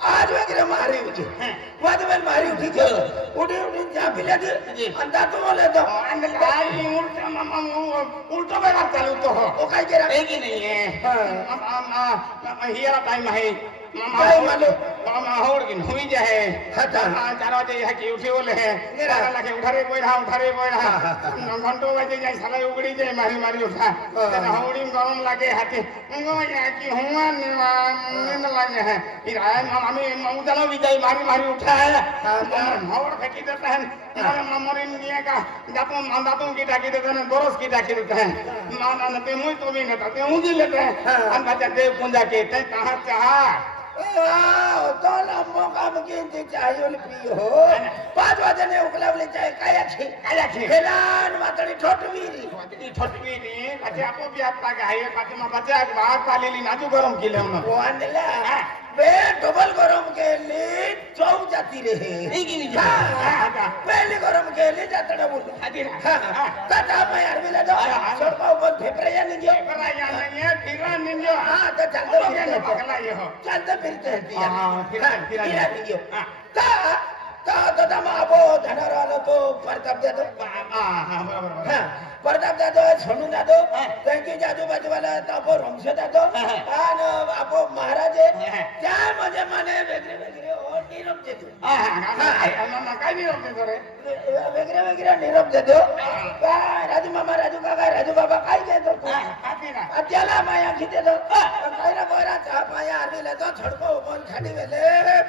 आज वगैरह मारी उठी बाद में मारी उठी जो उठी उठी जा पिले दे अंदा तो बोले तो अंदलाई उल्टा बेरा चालू तो हो ओ काय केरा एक ही नहीं है हां हियरा टाइम है मामा मालो मामा होड़ की हुई जाए हटा चारो जे है की उठी बोले है लगे उठारे बोई रहा घंटो बजे जाए साला उगड़ी जाए मारी मारी उठा हौड़ी गरम लागे हाथे की हुआ नींद लागे है फिर आए मामी उजाला भी जाए मारी मारी उठा है हौड़ फेंकी देते हैं ममरिन दिए का दातों की टाकी देते हैं गोरस की टाकी देते हैं माना नते मुई तो भी नता ते ऊंजी लेते हैं अन बच्चा देव पूजा के ते कहां चाह तो लम्बो काम के चाहिए पियो 5 बजे ने उकलावले चाहे काया खी हेलान मातड़ी ठोटवीरी अच्छा आपो भी आपका गाय पाते में बच्चा भाग पालेली नाजू गरम किले हम वो आंदला बे डबल गरम के लिए चौ जाती रहे पहले गरम के लिए जाता बोल तथा मैं यार मिला तो सड़का ऊपर फेफड़िया निंजो फिरा निंजो हां तो चलते फिरते फिरा निंजो तो दमा आपो धनरालो तो प्रताप दे दो हां बराबर हां प्रताप दे दो सोनू दे दो थैंक यू जादू बाजू वाला तापो रमसे दे दो आन आपो महाराज क्या मजे माने वेगरे और नीरव दे दो हां काय नीरव दे दो रे वेगरे नीरव दे दो राजू मामा राजू काका राजू बाबा काय दे दो अत्याला माया खीते दो काय ना गोरा चा पाया आरवी ले दो छड़को ओपन खाडी वेले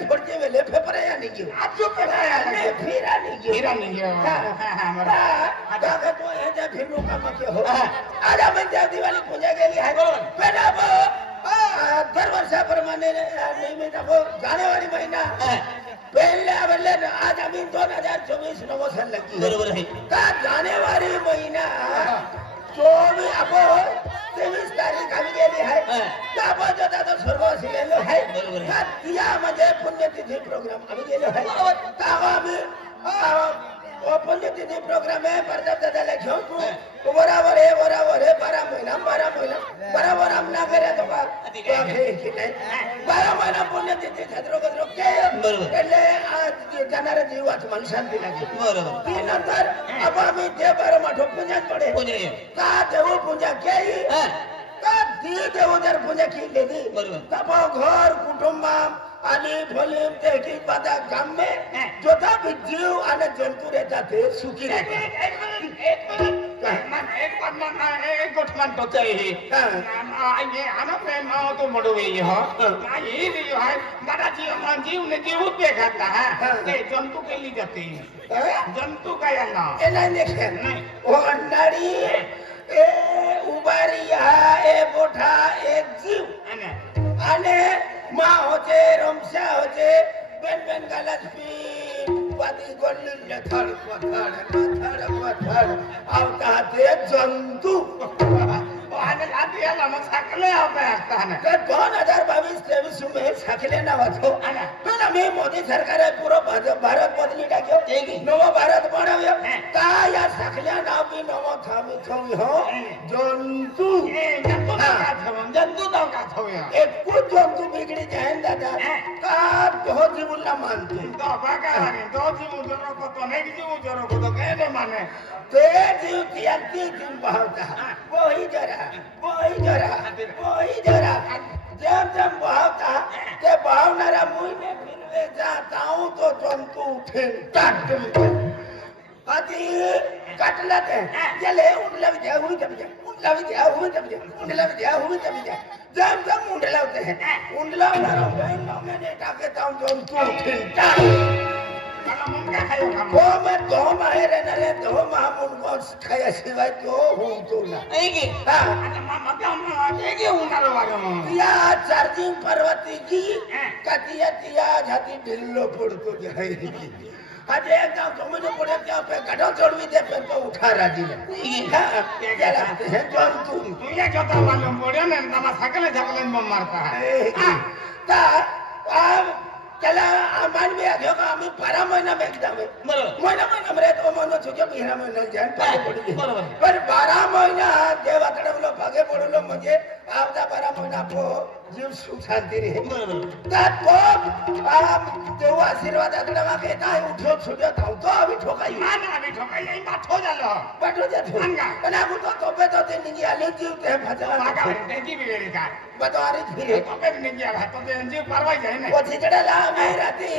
फोड़जे वेले फेफरे या नहीं आज फिरा नहीं हां तो ये फिर का मके हो आज हम दिवाली पूजा के लिए है बेटा वो दर वर्षा प्रमाणे नियमित वो जानेवारी महीना पहले आवले आज अभी 2024 नवो सन लगी बरोबर है का जानेवारी महीना 24 अपो 23 तारीख आवी गेली है तापो जो दादा स्वर्ग सिलेलो है बरोबर है या म्हणजे पुण्यतिथी प्रोग्राम आवी गेलो है तावा भी ओ पुण्यतिथि प्रोग्राम है प्रताप दादा लेखो तो बराबर है 12 महीना बराबर हम ना करे तो का ठीक है 12 महीना पुण्यतिथि छत्रो गद्रो के बरोबर એટલે આ જાનારે જીવાત મન શાંતિ લાગે બરોબર ती नंतर अब आम्ही ते 12 माठो पूजा पडे का देव पूजा केली का ती देव जर पूजा केली बरोबर का घर कुटुंब आणि भोलीम ते की बादा गाम में जोता भी जीव आणि जंतु रहता थे सुखी रहते एक गोठमान तो चाहिए ये आना पे मां तो मडो ये हो ये जो है बड़ा जीव ने जीव देखा था ये जंतु के लिए जाते हैं जंतु का या ना ए नहीं देखे नहीं वो अंडारी ए उबारिया ए बोठा एक जीव आने मां होते रमशा होते बेन गालाच पी पादी गोल्ली लथड़ पथड़ आवता ते जंतु आने आती है ना सकले आता है ते 2022-23 में सकले ना वाचो तो ना मी मोदी सरकार पूरा भारत बदली टाक्यो नवो भारत बनाव्यो का या सकल्या नाव बी नवो थामी थोई हो जंतु जंतु का थोया एक कुछ जंतु बिगड़ी जाए दादा का हो जीवुल्ला मानते तो बागा तो जीव जरो को तो नहीं जीव जरो को तो कहने माने ते जीव तियांती तुम बहावता वही जरा जब जब बहावता ते बहावनारा मुई में फिरवे जाता हूँ तो जंतु उठे टाट आती काटला ते चले उंडला विद्या हुई जब जब जब उंडला होते हैं उंडला वाला मैंने टाके ताऊं जंतु उठे टाट वो मैं दो माहिर है ना रे दो मामूल को खाया सिवाय तो हूँ तो ना एगी हाँ एगी उनारो वालो या चार्जिंग पर्वती की कतिया तिया जाती ढिल्लो पड़तो जाएगी आज एक गांव तो मुझे पड़े क्या पे गड्ढा छोड़वी दे पे तो उठा राजी ने क्या लगते हैं जंतु ये जो तो मालूम पड़े ना ना सकले सकले में मारता है ता अब चला मान में आ गया आम्ही 12 महिना में एकदम महिना में रे तो मनो छुके 12 महिना जान पागे पड़ी पर 12 महिना देव आतडवलो पागे पडलो म्हणजे आवता 12 महिना पो जीव सुख शांती रे तात पो देव आशीर्वाद आतडवा घेता उठो छुटे थाव तो अभी ठोकाई ना अभी ठोकाई नाही पाठो झालो पाठो जातो पण आगु तो तोपे तो ते निगी आले जीव ते भजला मागा त्याची बिगेली का बतवारी फिरे तोपे निगी आला तो ते जीव परवाई जाय ना वो छिकडेला मैं राती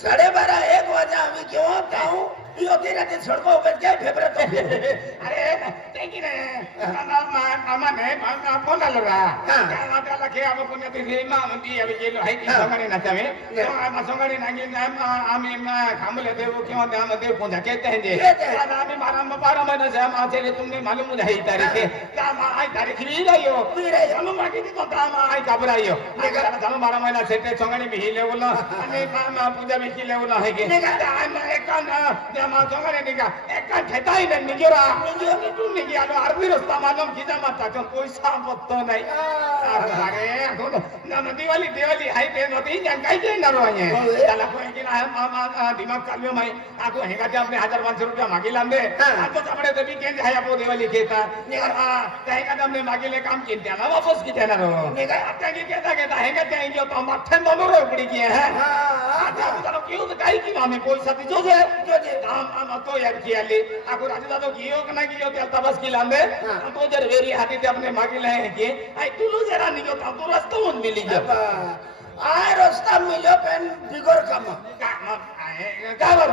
12:30 1 बजे आम्ही क्यों ताऊ यो ते राती सड़कों पे क्या फेफरे तो अरे ते की रे मामा ने फोन आलो रा त्याला के अब पुण्य ते मा म्हणती अब गेलो आहे की संगाडी नाचावे तेव्हा संगाडी नागी आम्ही खांबले देव किंवा त्यामध्ये पूजा केते हैं जे आम्ही 12 महिने से हम आते तुमने मालूम है तारीख का आई तारीख ही रहियो हम मागी तो ता आई घबराइयो निकला हम 12 महिना से ते संगाडी भी लेवल आणि पूजा भी की लेवल है के एक मा संगाडी निका एक ठेताई ने निगरा निगी तू निगी आलो अर्धी रस्ता मालूम किजा माता तो पैसा बत्तो नाही अरे ना दिवाली आहे ते नती काय जे नरो आहे त्याला कोई की ना दिमाग चालू माई आको हेगा जे आपने 1500 रुपया मागिला दे आता आपले तरी के आहे आपो दिवाली केता काय का हमने मागिले काम किन त्याला वापस की देणार हो आता की केता हेगा ते जो तो माथे दोनों उकड़ी की है आता तो क्यों काय की हमें पैसा दी जो हम तो यार कियाली आको राजा तो कियो ना कियो ते तबस की लांदे तो जर वेरी हाथी ते अपने मागिले है की आई तुलू जरा नियो तो रास्ता मन मिली जा आय रस्ता मिलो पेन बिगोर काम कावर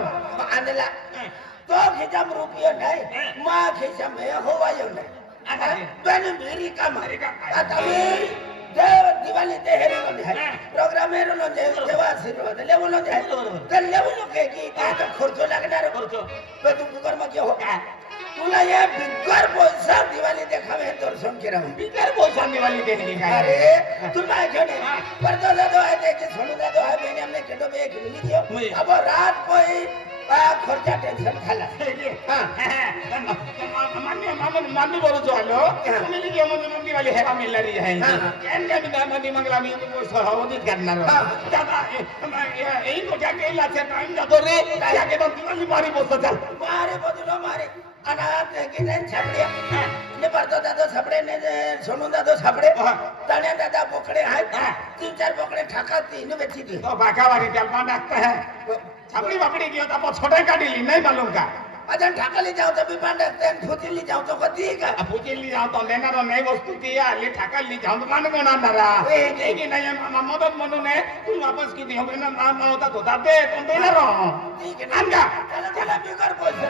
आंदला तो खिजाम रुपयो नहीं मां खिजाम में होवायो नहीं पेन मेरी काम आता देव दिवाली ते हेरे लो है प्रोग्राम हेरे लो देव आशीर्वाद ले बोलो है कर ले बोलो के की तो खर्च लगणार खर्च तो तू बिगोर में क्या हो तुला ये बिगर पैसा दिवाली देखावे दर्शन केरा बिगर पैसा दिवाली देखली काय अरे तुला ऐकणे पर तो दादो आहे ते सोनू दादो आहे बेने हमने केडो बे मिली दियो अब रात कोई खर्चा टेंशन खाला हां मान्य बोलो जो आलो मिली दियो म्हणजे दिवाली हेरा मिलरी आहे केन के बिना मंगला मी तो सहावदित करणार दादा एई तो क्या केला छे टाइम जातो रे क्या के तो दिवाली मारी बसता चल मारे बदलो मारे अनाथ की ने छपड़िया ने परतो दादो छपड़े ने सोनू दादो छपड़े तने दादा पकड़े है 3-4 पकड़े ठाका 3 बेची दी तो बाकावारी चल डाकता है छपड़ी बापड़ी गयो तो छोटे काटी ली नहीं मालूम का अजन ठाका ले जाओ तो भी डाकते हैं फूटी ले जाओ तो कदी का फूटी ले जाओ तो लेना रो नहीं वस्तु दिया ले ठाका ले जाओ तो मान को ना डरा एक ही नहीं मदद मनु ने तू वापस की दियो ना मां होता तो दादे तुम देना रो ठीक है आंगा चला चला बिगर पैसा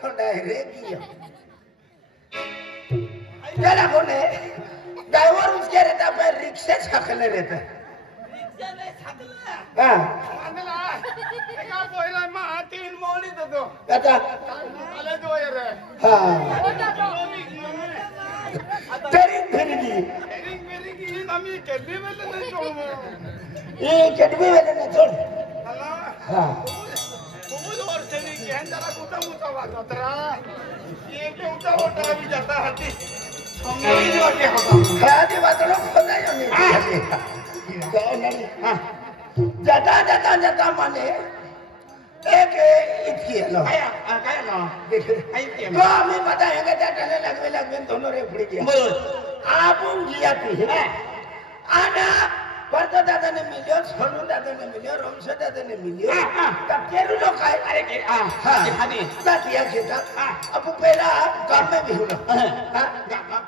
छोड़ा है रे किया चला कोने ड्राइवर उसके रहता पर रिक्शा छकले रहता रिक्शा में छकला हां अंदला एका पहिला मा 3 मोडी तो कता अले जो रे हां तेरी फिरगी आम्ही केडबी वेले नाही छोडू ये केडबी वेले नाही छोड हला हां खूप वर्षांनी घेंदाला कुठं मुता वाजतरा ये के उठा उठा भी जाता हाती समोरी वाटे होता हाती वाटलो खोदा योनी काय नाही हां जाता माने एक इतकी लो काय लो देख तो आम्ही बताएंगे जाटाने लगवे दोनों रे फुडी दिया बरोबर आपण जिया ती आना परतो दादा ने मिलियो सोनू दादा ने मिलियो रमशो दादा ने मिलियो तब केरू लोग काय अरे के हां हादी तातिया खेता अब पहला गांव में भी हुलो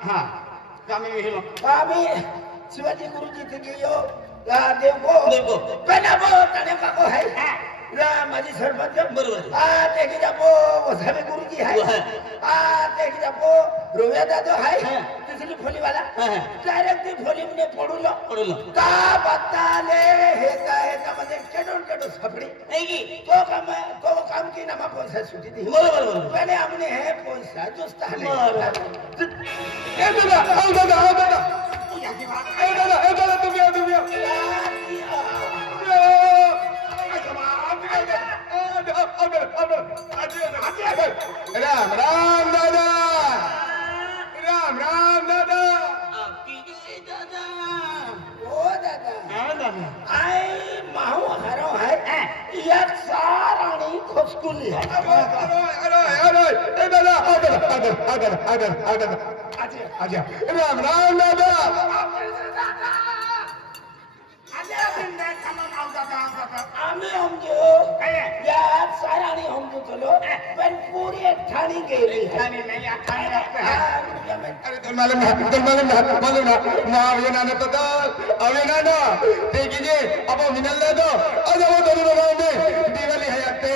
हां गांव में भी हुलो आम्ही शिवाजी गुरुजी थे गयो देव को पहला वो तने का को है रा माझी सरपंच बरोबर ते की जापो वसावे गुरुजी है ते की जापो रोया दादा है तिसरी फोली वाला डायरेक्ट ती फोली ने पडुलो का बताले हे म्हणजे केडो सापडी नाही की तो काम की नामा पैसा सुटी दी बरोबर पहले हमने है पैसा जोस्ता ले ए दादा तुम्ही राम राम दादा राम दादा दादा ओ दादा आई माहू हरो है एक साराणी खोसकुली है अरे ए दादा आजा राम दादा आम्ही हमजो या साराणी हमजो चलो पण पूरी ठाणी गेली ठाणी नाही ठाणी अरे तो मालूम ना ये ना तो अवे ना देखिए अब मिनल दे दो आज वो दोनों गांव में दिवाली है आते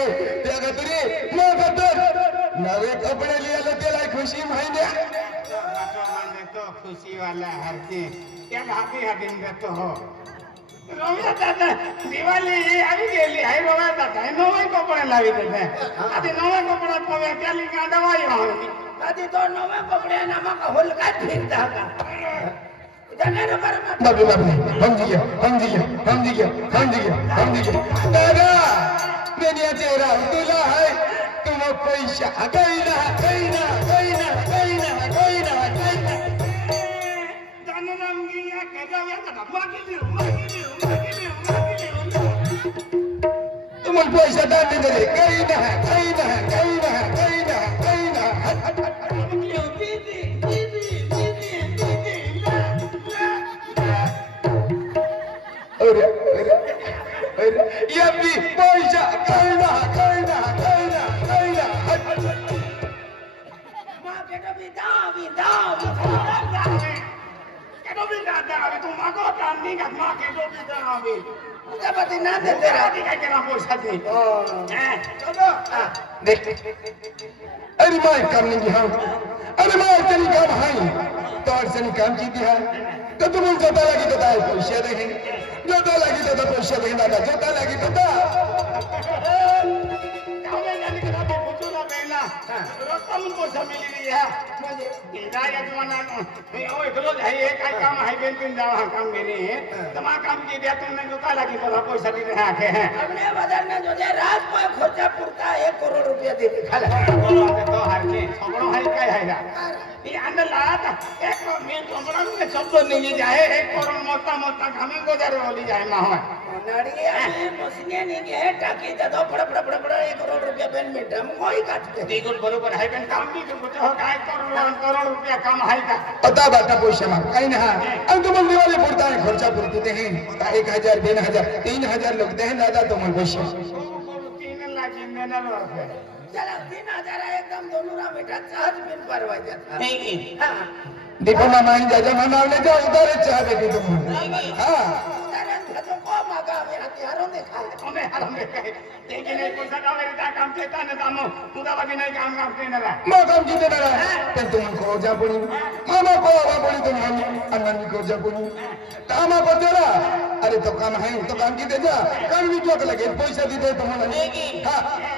त्यागा तुरी नो कतर नवे कपड़े लिया लो तेला खुशी महीने तो खुशी वाला हर के क्या हाथी दिन देतो हो रोया दादा दिवाली આવી ગયેલી હે રોયા દાદા નવા કપડા લાવી દે આથી નવા કપડા પવે પેલી ગાડવાઈ આવી આથી તો નવા કપડા નામાં હોલ કા ફીરતા હતા જાને રે પરમા બાબુ સમજી ગયો દાદા મેનિયા ચહેરા तुला है तुम पैसा कईना जाननाम गिया के जाया दादा मागी तुम पैसा दान दे कईना अरे ये भी पैसा कईना मां के भी दावी दावी तुम मागो टांडी का मां के भी दावी उनका पति ना दे तेरा क्या करना पैसा दे चलो देख अरे मैं काम नहीं हां अरे मैं तेरी काम हां तो अड़चनी काम की है तो तुम जोता लगी तो दाई पैसा देंगे जोता लगी तो पैसा देंगे दादा जोता लगी तो हमें जाने के बाद पूछूला पहला रकम को मिली रही है मुझे इदाया जमाना ओ एकलो है एक काम है बेन जावा काम मेरे तमा काम की दिया तुमने जोता लगी तो पैसा दे रहा है हमने बाजार में जो है रात को खर्चा पुरता 1 करोड़ रुपया दे खाला तो हर के छोड़ो है काय है ये अंदला एक में छोड़ो में शब्द नहीं जाए 1 करोड़ मोटा हमें गुजर होली जाए मा हो नाड़िया में मशीने नहीं के टाकी दे दो फड़ 1 करोड़ रुपया बेन में हम कोई काटते देखो बरोबर है बेन काम भी कुछ हो काय करोड़ रुपया काम है का पता बाटा पैसा मा काही ना अंत मन दिवाली पुरता है खर्चा पुरते हैं 1000 2000 3000 लोग दे दादा तुम पैसा 3 लाख देना रुपए चला 3000 एकदम दोनों रा बेटा चार्ज बिन परवा जाता नहीं हां देखो मामा जाजा मामा ले जाओ उधर चाह बेटी तुम हां तो को मागा में हथियारों ने खाए हमें देखिए नहीं पैसा का मेरे काम करते ना काम तुझा बाकी नाही काम करते ना मग काम किती ना पण तुम्हाला कोजा पडी मामा कोवा पडी तुम्हाला अन्नानी कोजा पडी कामा करते ना अरे तो काम आहे तो काम किती जा काम मी जोक लगे पैसा देते तुम्हाला हा